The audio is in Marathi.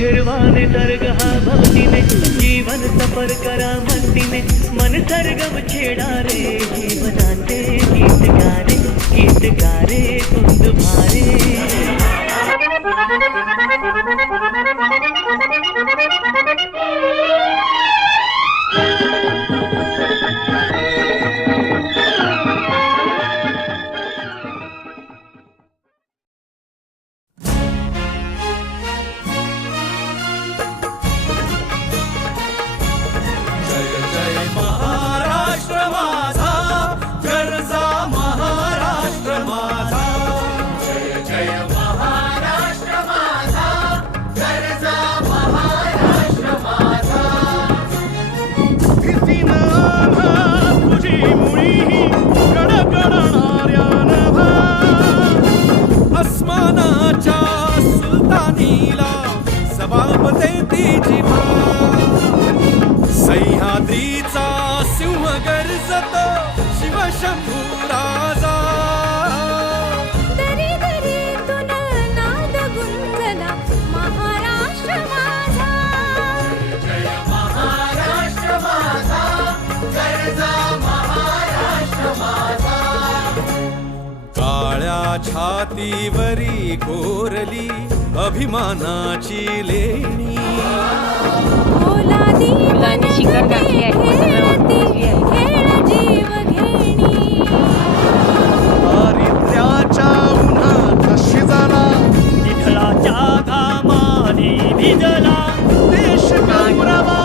फिरवा निसर्ग हा भक्तीने जीवन सफर करा मस्तीने मन सरगम छेडा रे जीवनाचे गीत गारे कुंद भारे सह्याद्रीचा सिंह गर्जतो शिवशंभू राजा दरी दरीतून नाद गुंजला महाराष्ट्र माझा जय महाराष्ट्र माझा गर्जा महाराष्ट्र माझा काळ्या छातीवरी कोरली अभिमानाची लेणी मुलांनी शिखर घातली आहे खेळ जीव घेणी दारिद्र्याच्या उन्हात शिजला विठ्ठलाच्या घामाने भिजला देश गौरवा